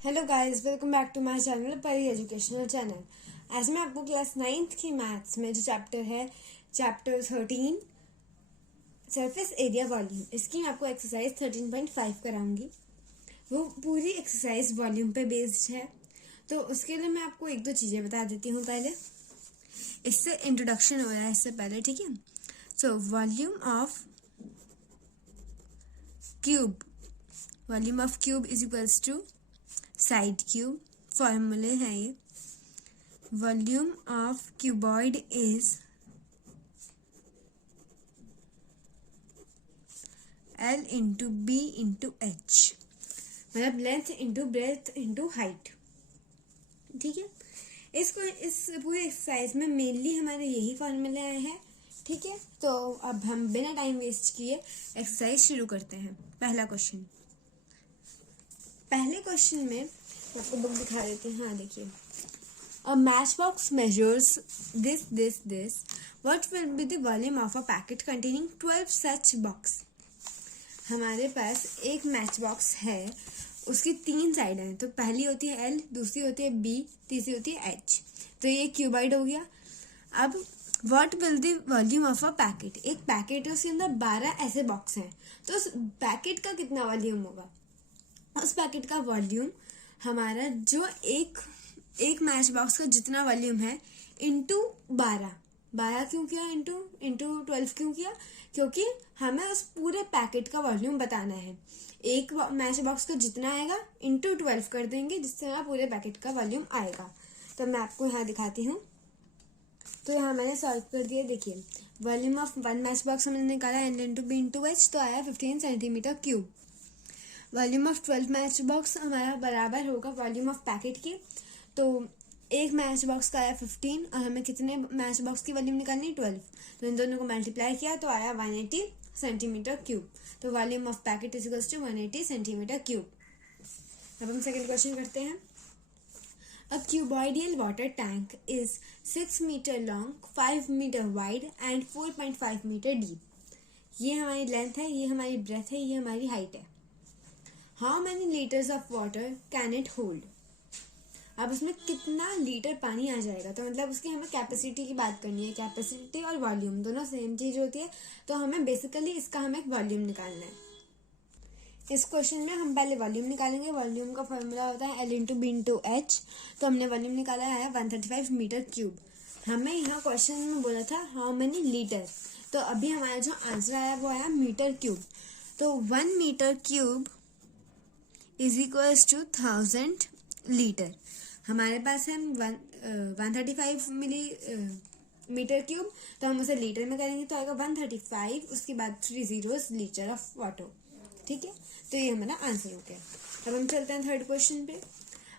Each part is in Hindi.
Hello guys, welcome back to my channel Pari educational channel. आज मैं आपको क्लास 9th की मैथ्स में जो चैप्टर है चैप्टर 13 सरफेस एरिया वॉल्यूम, इसकी मैं आपको एक्सरसाइज 13.5 कराऊंगी। वो पूरी एक्सरसाइज वॉल्यूम पे बेस्ड है, तो उसके लिए मैं आपको एक दो चीज़ें बता देती हूँ। पहले इससे इंट्रोडक्शन हो रहा है इससे पहले, ठीक है। So volume of cube is equals to side cube. फॉर्मूले है ये। Volume of cuboid is L into B into H, मतलब length into breadth into height, ठीक है। इस पूरे एक्सरसाइज में मेनली हमारे यही फॉर्मूले आए हैं, ठीक है। तो अब हम बिना टाइम वेस्ट किए एक्सरसाइज शुरू करते हैं। पहले क्वेश्चन में आपको बुक दिखा देते हैं। हाँ, देखिए, A matchbox measures this. What will be the volume of a packet containing 12 such box? हमारे पास एक मैच बॉक्स है, उसकी 3 साइड हैं। तो पहली होती है L, दूसरी होती है B, तीसरी होती है H। तो ये क्यूबाइड हो गया। अब what will the volume of a packet? एक पैकेट है, उसके अंदर 12 ऐसे बॉक्स हैं। तो उस पैकेट का कितना वॉल्यूम होगा? उस पैकेट का वॉल्यूम हमारा जो एक मैच बॉक्स का जितना वॉल्यूम है इंटू 12 क्यों किया, इंटू 12 क्यों किया? क्योंकि हमें उस पूरे पैकेट का वॉल्यूम बताना है। एक मैच बॉक्स का जितना आएगा इंटू 12 कर देंगे, जिससे हमारा पूरे पैकेट का वॉल्यूम आएगा। तो मैं आपको यहाँ दिखाती हूँ। तो यहाँ मैंने सॉल्व कर दिया। देखिए, volume of one match box हमने निकाला L into B into H, तो आया 15 centimetre cube. Volume of 12 match box हमारा बराबर होगा वॉल्यूम ऑफ पैकेट के। तो एक मैच बॉक्स का आया 15 और हमें कितने मैच बॉक्स की वॉल्यूम निकालनी? 12। तो इन दोनों को मल्टीप्लाई किया तो आया 180 सेंटीमीटर क्यूब। तो volume of packet is equals to 180 centimetre cube. अब हम सेकंड क्वेश्चन करते हैं। A cuboidal water tank is 6 meter long, 5 meter wide and 4.5 meter deep. ये हमारी लेंथ है, ये हमारी ब्रेथ है, ये हमारी हाइट है। How many liters of water can it hold? अब इसमें कितना लीटर पानी आ जाएगा? तो मतलब उसकी हमें कैपेसिटी की बात करनी है। कैपेसिटी और वॉल्यूम दोनों सेम चीज होती है, तो हमें बेसिकली इसका हमें एक वॉल्यूम निकालना है। इस क्वेश्चन में हम पहले वॉल्यूम निकालेंगे। वॉल्यूम का फॉर्मूला होता है L into B into H. तो हमने वॉल्यूम निकाला है 135 मीटर क्यूब। हमें यहाँ क्वेश्चन में बोला था हाउ मेनी लीटर, तो अभी हमारा जो आंसर आया वो आया मीटर क्यूब। तो 1 metre cube is equals to 1000 litre. हमारे पास है 135 मीटर क्यूब, तो हम उसे लीटर में करेंगे तो आएगा 135, उसके बाद 3 zeros लीटर ऑफ वाटर, ठीक है। तो ये हमारा आंसर हो गया। अब हम चलते हैं थर्ड क्वेश्चन पे।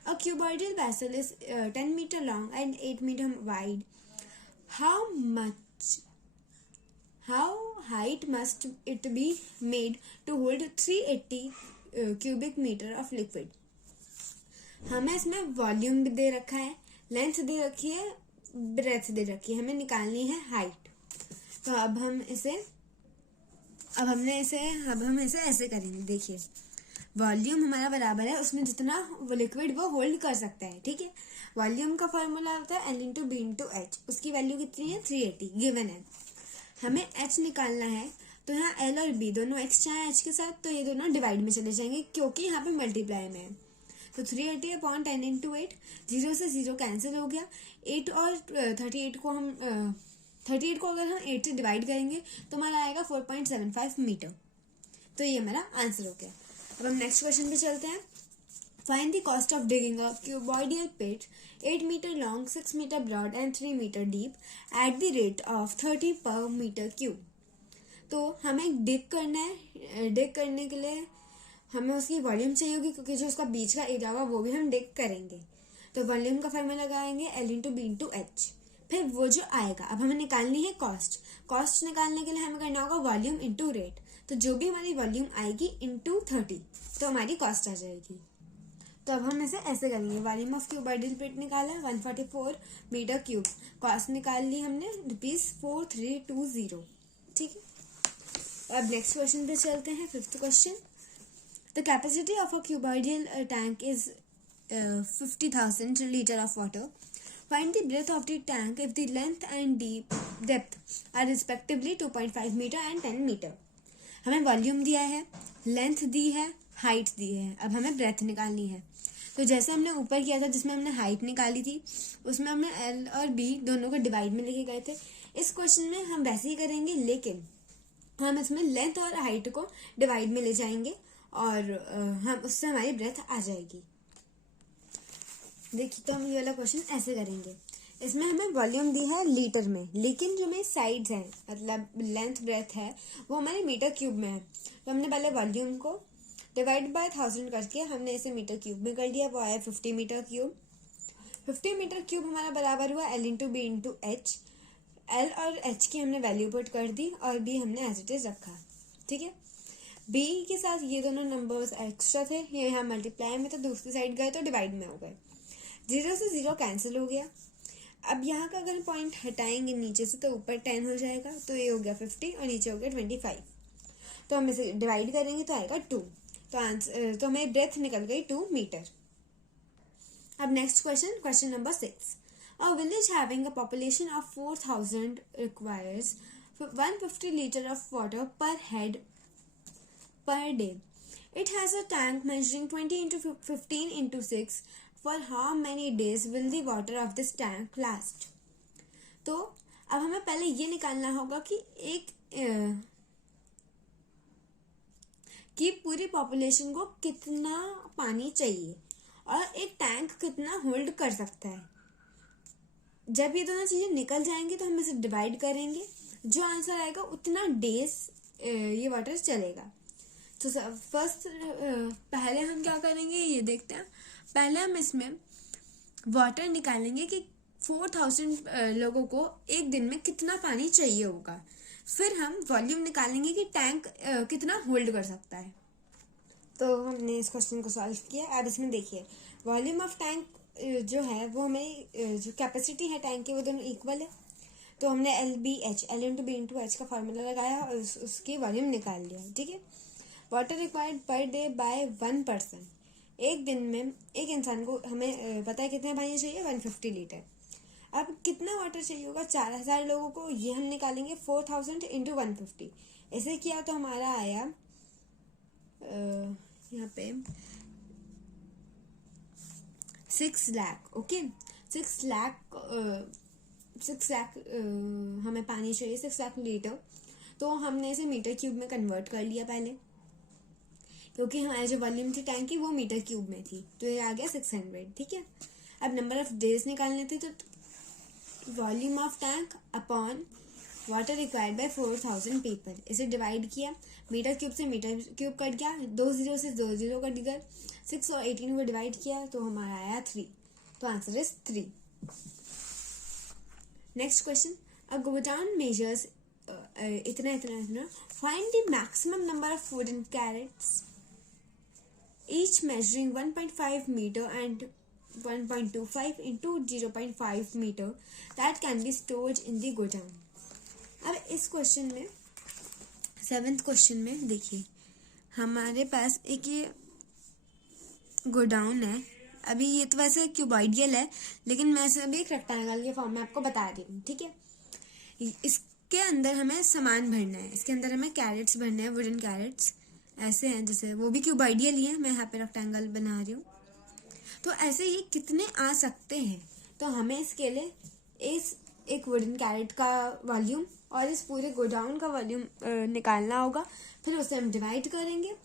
A cuboidal vessel is 10 metre long and 8 metre wide. How height must it be made to hold 380 cubic metre of liquid? हमें इसमें वॉल्यूम भी दे रखा है, लेंथ दे रखी है, ब्रेथ दे रखी है, हमें निकालनी है हाइट। तो अब हम इसे ऐसे करेंगे। देखिए, वॉल्यूम हमारा बराबर है उसमें जितना लिक्विड वो होल्ड कर सकता है, ठीक है। वॉल्यूम का फॉर्मूला होता है L into B into H. उसकी वैल्यू कितनी है? 380 गिवन है। हमें H निकालना है, तो यहाँ L और B दोनों X चाहे H के साथ, तो ये दोनों डिवाइड में चले जाएंगे क्योंकि यहाँ पे मल्टीप्लाई में है। तो 380 अपॉन 10 इंटू 8, 0 से 0 कैंसिल हो गया। 8 और 38 को अगर हम 8 से डिवाइड करेंगे तो हमारा आएगा 4.75 मीटर। तो ये हमारा आंसर हो गया। अब हम नेक्स्ट क्वेश्चन पे चलते हैं। Find the cost of digging a cuboidal pit 8 metre long, 6 metre broad and 3 metre deep at the rate of 30 per metre cube. तो हमें डिग करना है। डिग करने के लिए हमें उसकी वॉल्यूम चाहिए होगी, क्योंकि जो उसका बीच का एरिया होगा वो भी हम डिग करेंगे। तो वॉल्यूम का फॉर्मूला लगाएंगे L into B into H. फिर वो जो आएगा, अब हमें निकालनी है कॉस्ट निकालने के लिए हमें करना होगा वॉल्यूम इंटू रेट। तो जो भी हमारी वॉल्यूम आएगी इंटू 30, तो हमारी कॉस्ट आ जाएगी। तो अब हम इसे ऐसे करेंगे। वॉल्यूम ऑफ क्यूबॉइडल पिट निकाला 144 मीटर क्यूब, कॉस्ट निकाल ली हमने ₹4320, ठीक है। अब नेक्स्ट क्वेश्चन पे चलते हैं, fifth question. The capacity of a cuboidal tank is 50,000 liter of water. Find the breadth of the tank if the length and depth are respectively 2.5 meter and 10 meter. हमें वॉल्यूम दिया है, लेंथ दी है, हाइट दी है. अब हमें ब्रेथ निकालनी है. तो जैसे हमने ऊपर किया था जिसमें हमने हाइट निकाली थी, उसमें हमने एल और बी दोनों को डिवाइड में लेके गए थे. इस क्वेश्चन में हम वैसे ही करेंगे, लेकिन हम इसमें लेंथ और हाइट को डिवाइड में ले जाएंगे और हम उससे हमारी ब्रेथ आ जाएगी. देखिए, तो हम ये वाला क्वेश्चन ऐसे करेंगे. इसमें हमें वॉल्यूम दी है लीटर में, लेकिन जो मेरी साइड्स हैं, मतलब लेंथ ब्रेथ है, वो हमारे मीटर क्यूब में है. तो हमने पहले वॉल्यूम को डिवाइड बाय 1000 करके हमने इसे मीटर क्यूब में कर दिया. वो आया 50 मीटर क्यूब. 50 मीटर क्यूब हमारा बराबर हुआ L into B into H. L और एच की हमने वैल्यू पुट कर दी और बी हमने एज इट इज रखा. ठीक है. बी के साथ ये दोनों नंबर्स एक्स्ट्रा थे, ये यहाँ मल्टीप्लाई में, तो दूसरी साइड गए तो डिवाइड में हो गए. 0 से 0 कैंसिल हो गया. अब यहाँ का अगर पॉइंट हटाएंगे नीचे से तो ऊपर 10 हो जाएगा, तो ये हो गया 50 और नीचे हो गया 25. तो हम इसे डिवाइड करेंगे तो आएगा 2. तो आंसर, तो हमें ब्रेथ निकल गई 2 मीटर. अब next question number 6. A village having a population of 4,000 requires 150 liter of water per head per day. It has a tank measuring 20 into 15 into 6. For how many days will the water of this tank last? तो अब हमें पहले ये निकालना होगा कि पूरी पॉपुलेशन को कितना पानी चाहिए और एक टैंक कितना होल्ड कर सकता है. जब ये दोनों चीज़ें निकल जाएंगी तो हम इसे डिवाइड करेंगे. जो आंसर आएगा उतना डेज ये वाटर चलेगा. तो फर्स्ट पहले हम क्या करेंगे ये देखते हैं. पहले हम इसमें वाटर निकालेंगे कि 4,000 लोगों को एक दिन में कितना पानी चाहिए होगा. फिर हम वॉल्यूम निकालेंगे कि टैंक कितना होल्ड कर सकता है. तो हमने इस क्वेश्चन को सॉल्व किया. अब इसमें देखिए, वॉल्यूम ऑफ टैंक जो है वो हमें जो कैपेसिटी है टैंक की वो दोनों इक्वल है. तो हमने L into B into H का फार्मूला लगाया और उसकी वॉल्यूम निकाल लिया. ठीक है. Water required per day by 1 person. एक दिन में एक इंसान को हमें पता है कितना पानी चाहिए, 150 लीटर. अब कितना वाटर चाहिए होगा 4,000 लोगों को, ये हम निकालेंगे 4,000 इंटू 150. ऐसे किया तो हमारा आया यहाँ पे 6 लाख. ओके, 6 लाख हमें पानी चाहिए, 6 लाख लीटर. तो हमने इसे मीटर क्यूब में कन्वर्ट कर लिया पहले, क्योंकि हमारी जो वॉल्यूम थी टैंक की वो मीटर क्यूब में थी. तो ये आ गया 600. ठीक है. अब नंबर ऑफ डेज निकालने थे, तो volume of tank upon water required by 4,000 people. इसे डिवाइड किया, मीटर क्यूब से मीटर क्यूब कट गया, 2 0 से 2 0 कट गया, 6 और 18 को डिवाइड किया तो हमारा आया 3. तो answer is 3. Next question. A godown measures इतना. Find the maximum number of wooden crates each measuring 1.5 meter and 1.25 into 0.5 meter that can be stored in the godown. अब इस क्वेश्चन में 7th क्वेश्चन में देखिए, हमारे पास एक ये गोडाउन है. अभी ये तो वैसे क्यूबॉइडियल है, लेकिन मैं इसे अभी एक रेक्टेंगल के फॉर्म में आपको बता रही हूँ. ठीक है. इसके अंदर हमें सामान भरना है, इसके अंदर हमें कैरेट्स भरने हैं, वुडन कैरेट्स ऐसे हैं, जैसे वो भी क्यूबॉइडियल ही है, मैं यहाँ पे रेक्टेंगल बना रही हूँ. तो ऐसे ये कितने आ सकते हैं, तो हमें इसके लिए इस एक वुडन कैरेट का वॉल्यूम और इस पूरे गोडाउन का वॉल्यूम निकालना होगा. फिर उसे हम डिवाइड करेंगे,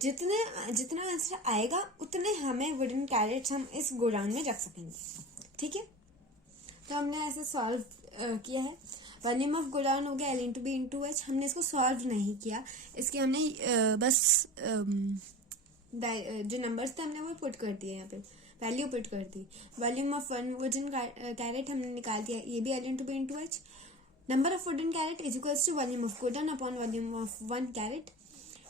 जितना आंसर आएगा उतने हमें वुडन कैरेट्स हम इस गोडाउन में रख सकेंगे. ठीक है. तो हमने ऐसे सॉल्व किया है. वॉल्यूम ऑफ गोडाउन हो गया L into B into H. हमने इसको सॉल्व नहीं किया, इसके हमने बस जो नंबर्स थे हमने वो पुट कर दिए, यहाँ पे वैल्यू पुट कर दी. वॉल्यूम ऑफ 1 वुडन कैरेट हमने निकाल दिया, ये भी L into B into H. Number of wooden crate is equals to volume of godown upon volume of 1 crate.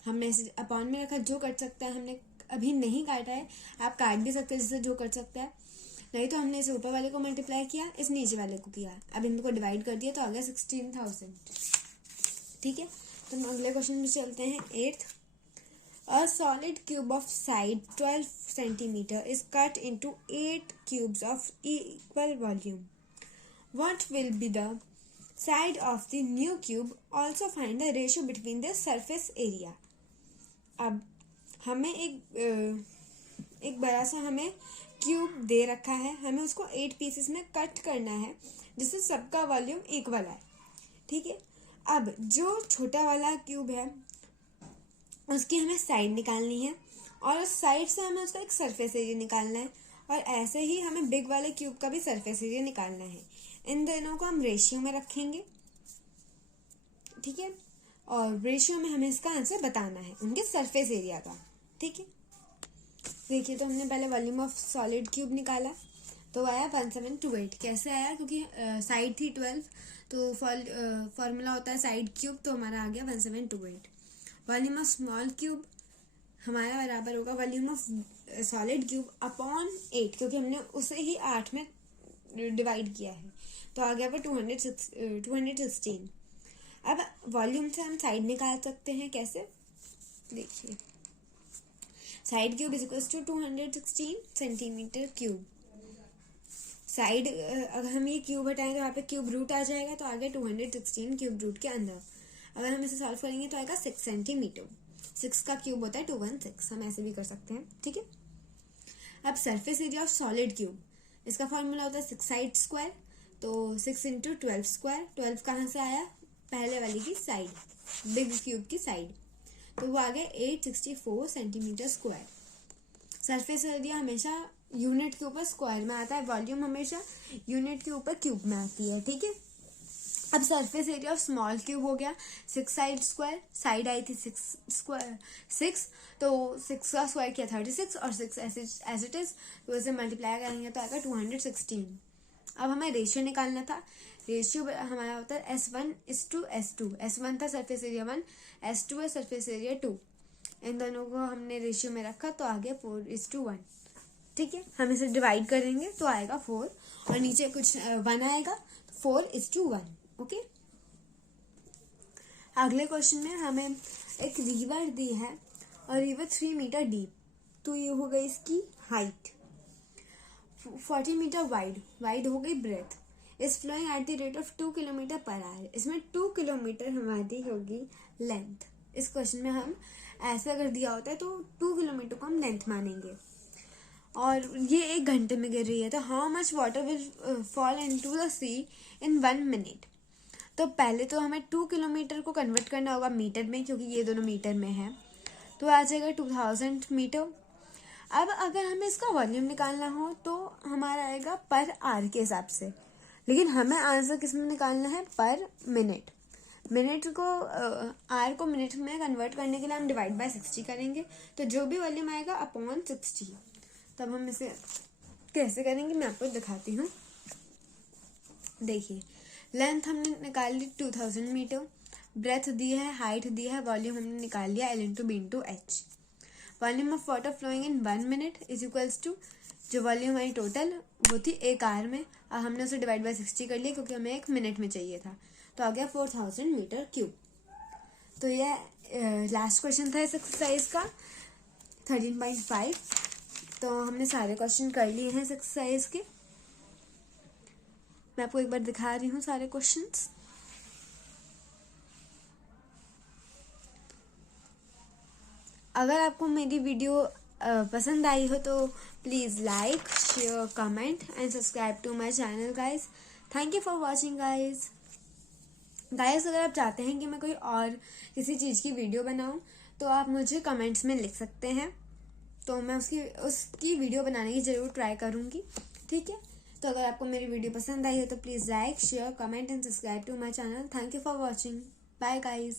हमने इसे अपॉन में रखा, जो कट सकता है. हमने अभी नहीं काटा है, आप काट भी सकते हैं जिससे जो कट सकता है. नहीं तो हमने इस ऊपर वाले को मल्टीप्लाई किया, इस नीचे वाले को किया. अब इनको डिवाइड कर दिया तो आ गया 16,000. ठीक है. तो हम अगले क्वेश्चन में चलते हैं 8th. A solid cube of side 12 centimeter is cut into 8 cubes of equal volume. What will be the side of the new cube? Also find the ratio between the surface area. अब हमें एक बड़ा सा हमें क्यूब दे रखा है, हमें उसको 8 पीसेस में कट करना है जिससे सबका वॉल्यूम इक्वल है. ठीक है. अब जो छोटा वाला क्यूब है उसकी हमें साइड निकालनी है और उस साइड से हमें उसका एक सरफेस एरिया निकालना है और ऐसे ही हमें बिग वाले क्यूब का भी सरफेस एरिया निकालना है. इन दोनों को हम रेशियो में रखेंगे. ठीक है. और रेशियो में हमें इसका आंसर बताना है उनके सरफेस एरिया का. ठीक है. देखिए तो हमने पहले वॉल्यूम ऑफ सॉलिड क्यूब निकाला तो आया 1728. कैसे आया? क्योंकि साइड थी 12 तो फॉर्मूला होता है साइड क्यूब, तो हमारा आ गया 1728. वॉल्यूम ऑफ स्मॉल क्यूब हमारा बराबर होगा volume of solid cube upon 8, क्योंकि हमने उसे ही 8 में डिवाइड किया है तो आ गया वो 216. अब वॉल्यूम से हम साइड निकाल सकते हैं. कैसे? देखिए side cube is equals to 216 centimetre cube. Side अगर हम ये क्यूब हटाएं तो यहाँ पे क्यूब रूट आ जाएगा तो आ गया 216 क्यूब रूट के अंदर. अगर हम इसे सॉल्व करेंगे तो आएगा 6 सेंटीमीटर. 6 का क्यूब होता है 216. हम ऐसे भी कर सकते हैं. ठीक है. अब surface area of solid cube, इसका फॉर्मूला होता है 6 साइड स्क्वायर. तो 6 इंटू 12 स्क्वायर. 12 कहाँ से आया? पहले वाली की साइड, बिग क्यूब की साइड, तो वो आ गया 864 सेंटीमीटर स्क्वायर. सरफेस एरिया हमेशा यूनिट के ऊपर स्क्वायर में आता है, वॉल्यूम हमेशा यूनिट के ऊपर क्यूब में आती है. ठीक है. अब surface area of small cube हो गया 6 साइड स्क्वायर. साइड आई थी 6 तो 6 का स्क्वायर किया 36 और 6 एज इट इज तो इसे मल्टीप्लाई करेंगे तो आएगा 216. अब हमें रेशियो निकालना था. रेशियो हमारा होता है S1:S2. S1 था सरफेस एरिया 1, S2 है सरफेस एरिया 2. इन दोनों को हमने रेशियो में रखा तो आ गया 4:1. ठीक है. हम इसे डिवाइड करेंगे तो आएगा 4 और नीचे कुछ 1 आएगा तो 4:1. ओके. अगले क्वेश्चन में हमें एक रिवर दी है और रिवर 3 मीटर डीप, तो ये हो गई इसकी हाइट. 40 मीटर वाइड हो गई breadth. Is flowing at the rate of 2 kilometre per hour. इसमें 2 किलोमीटर हमारी होगी लेंथ. इस क्वेश्चन में हम ऐसे अगर दिया होता है तो 2 किलोमीटर को हम लेंथ मानेंगे और ये 1 घंटे में गिर रही है. तो how much water will fall into the sea in 1 minute. तो पहले तो हमें 2 किलोमीटर को कन्वर्ट करना होगा मीटर में, क्योंकि ये दोनों मीटर में है, तो आ जाएगा 2000 मीटर. अब अगर हमें इसका वॉल्यूम निकालना हो तो हमारा आएगा पर आवर के हिसाब से, लेकिन हमें आंसर किस में निकालना है? पर मिनट. मिनट को आवर को मिनट में कन्वर्ट करने के लिए हम डिवाइड बाय 60 करेंगे तो जो भी वॉल्यूम आएगा अपॉन 60. तब हम इसे कैसे करेंगे मैं आपको दिखाती हूँ. देखिए लेंथ हमने निकाल ली 2000 मीटर, ब्रेथ दी है, हाइट दी है, वॉल्यूम हमने निकाल लिया L/B/H. Volume of water flowing in 1 minute is equals to, जो वॉल्यूम हमारी टोटल वो थी 1 आवर में, अब हमने उसे डिवाइड बाय 60 कर लिया क्योंकि हमें 1 मिनट में चाहिए था, तो आ गया 4000 मीटर क्यूब. तो यह लास्ट क्वेश्चन था इस एक्सरसाइज का 13.5. तो हमने सारे क्वेश्चन कर लिए हैं इस एक्सरसाइज के. मैं आपको एक बार दिखा रही हूँ सारे क्वेश्चंस. अगर आपको मेरी वीडियो पसंद आई हो तो please like, share, comment and subscribe to my channel guys. Thank you for watching guys. अगर आप चाहते हैं कि मैं कोई और किसी चीज़ की वीडियो बनाऊं तो आप मुझे कमेंट्स में लिख सकते हैं, तो मैं उसकी वीडियो बनाने की ज़रूर ट्राई करूँगी. ठीक है. तो अगर आपको मेरी वीडियो पसंद आई हो तो please like, share, comment and subscribe to my channel. Thank you for watching. Bye guys.